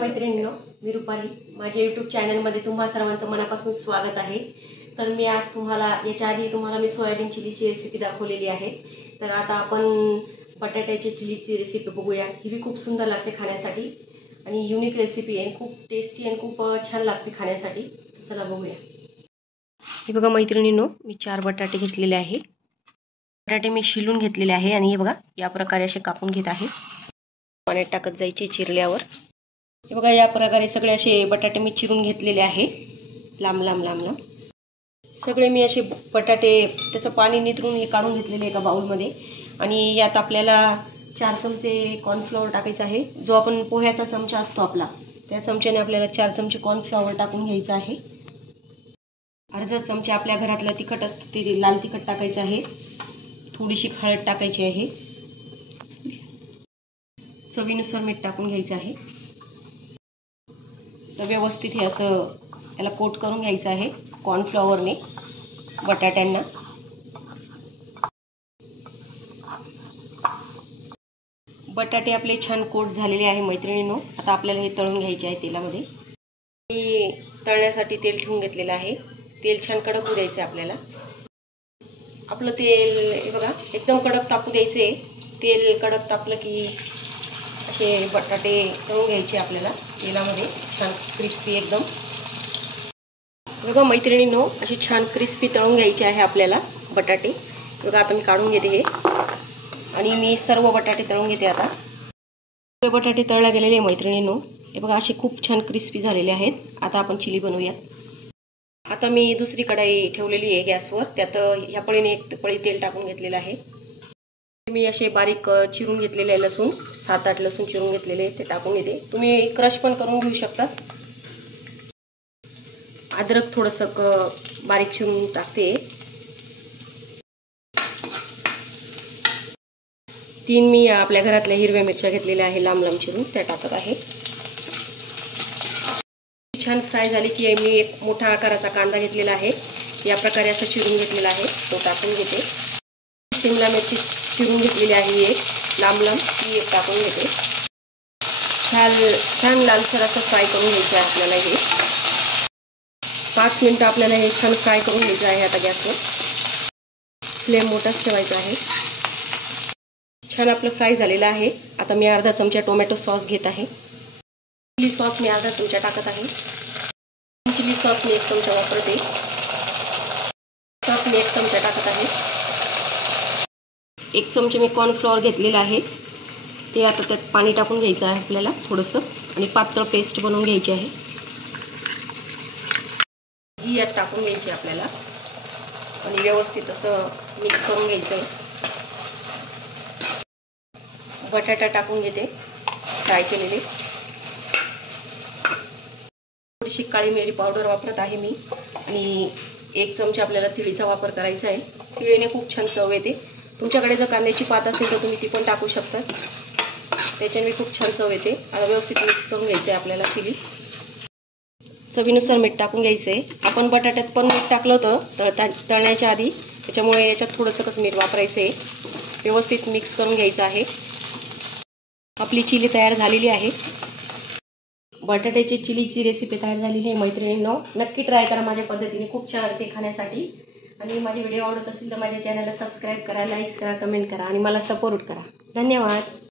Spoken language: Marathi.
मैत्रिणींनो, मी रुपाली. माझ्या यूट्यूब चॅनलमध्ये तुम्हा सर्वांचं मनापासून स्वागत आहे. तर मी आज याच्या आधी तुम्हाला मी सोयाबीन चिलीची रेसिपी दाखवलेली आहे. तर आता आपण बटाट्याची चिलीची रेसिपी बघूया. ही भी खूप सुंदर लागते खाण्यासाठी आणि युनिक रेसिपी आहे. खूप टेस्टी आणि खूप छान लागते खाण्यासाठी. चला बघूया. हे बघा मैत्रिणींनो, मी 4 बटाटे घेतलेले आहे. बटाटे मी शिलून घेतलेले आहे आणि हे बघा या प्रकारे असे कापून घेत आहे. पाण्यात टाकत जायचे चिरल्यावर. हे बघा या प्रकारे सगळे असे बटाटे मी चिरून घेतलेले आहे. लांब लांब लांब लांब सगळे मी असे बटाटे त्याचं पाणी निथळून हे काढून घेतलेले एका बाउलमध्ये. आणि यात आपल्याला 4 चमचे कॉर्नफ्लॉवर टाकायचा आहे. जो आपण पोह्याचा चमचा असतो आपला, त्या चमच्याने आपल्याला 4 चमचे कॉर्नफ्लॉवर टाकून घ्यायचं आहे. अर्धा चमचा आपल्या घरातलं तिखट असतं ते लाल तिखट टाकायचं आहे. थोडीशी हळद टाकायची आहे. चवीनुसार मीठ टाकून घ्यायचं आहे. तर व्यवस्थित हे असं याला कोट करून घ्यायचं आहे कॉर्नफ्लॉवरने बटाट्यांना. बटाटे आपले छान कोट झालेले आहे मैत्रिणींनो. आता आपल्याला हे तळून घ्यायचे आहे तेलामध्ये. मी तळण्यासाठी तेल ठेवून घेतलेलं आहे. तेल छान कडक होऊ द्यायचं आहे आपल्याला. आपलं तेल हे बघा एकदम कडक तापू द्यायचे. तेल कडक तापलं की असे बटाटे तळून घ्यायचे आपल्याला तेलामध्ये, छान क्रिस्पी एकदम. बघा मैत्रिणींनो, असे छान क्रिस्पी तळून घ्यायचे आहे आपल्याला बटाटे. बघा आता मी काढून घेते हे आणि मी सर्व बटाटे तळून घेते. आता बटाटे तळले गेलेले मैत्रिणींनो. हे बघा असे खूप छान क्रिस्पी झालेले आहेत. आता आपण चिली बनवूया. आता मी दुसरी कढाई ठेवलेली आहे गॅसवर. त्यात ह्या पळीने 1 पळी तेल टाकून घेतलेलं आहे. मी असे बारीक चिरून घेतलेले आहे लसूण, 7-8 लसूण चिरून घेतलेले ते टाकून घेते. तुम्ही क्रश पण करून घेऊ शकता. अद्रक थोडंसं बारीक चिरून टाकते. 3 मी आपल्या घरातल्या हिरव्या मिरच्या घेतलेल्या आहे लांब लांब चिरून, त्या टाकत आहे. छान फ्राय झाली की मी एक मोठा आकाराचा कांदा घेतलेला आहे. या प्रकारे असं चिरून घेतलेला आहे, तो टाकून घेते. शिमला मिरची चिरून घेतलेली आहे एक लांब लांब, ती एक टाकून घेते. छान लालसर असं फ्राय करून घ्यायचं आहे आपल्याला. हे 5 मिनिटं आपल्याला हे छान फ्राय करून घ्यायचं आहे. आता गॅसवर फ्लेम मोठाच ठेवायचा आहे. छान आपलं फ्राय झालेलं आहे. आता मी अर्धा चमचा टोमॅटो सॉस घेत आहे. चिली सॉस मी अर्धा चमचा टाकत आहे. चिली सॉस मी 1 चमचा वापरते. सॉस मी 1 चमचा टाकत आहे. 1 चमचा मी कॉर्नफ्लॉवर घेतलेला आहे. ते आता त्यात पाणी टाकून घ्यायचं आहे आपल्याला थोडंसं आणि पातळ पेस्ट बनवून घ्यायची आहे. ही यात टाकून घ्यायची आपल्याला आणि व्यवस्थित असं मिक्स करून घ्यायचं आहे. बटाटा टाकून घेते फ्राय केलेले. थोडीशी काळी मिरी पावडर वापरत आहे मी आणि 1 चमचा आपल्याला तिळीचा वापर करायचा आहे. तिळीने खूप छान चव येते. तुमच्याकडे जर कांद्याची पात असेल तर तुम्ही ती पण टाकू शकता, त्याच्याने खूप छान चव येते. आता व्यवस्थित मिक्स करून घ्यायचं आहे आपल्याला चिली. चवीनुसार मीठ टाकून घ्यायचं आहे. आपण बटाट्यात पण मीठ टाकलं होतं तळण्याच्या आधी, त्याच्यामुळे याच्यात थोडंसं कसं मीठ वापरायचं आहे. व्यवस्थित मिक्स करून घ्यायचं आहे. आपली चिली तयार झालेली आहे. बटाट्याची चिलीची रेसिपी तयार झालेली आहे मैत्रिणींनो. नक्की ट्राय करा माझ्या पद्धतीने, खूप छान लागते खाण्यासाठी. आणि माझे व्हिडिओ आवडत असेल तर माझ्या चॅनलला सबस्क्राईब करा, लाईक करा, कमेंट करा आणि मला सपोर्ट करा. धन्यवाद.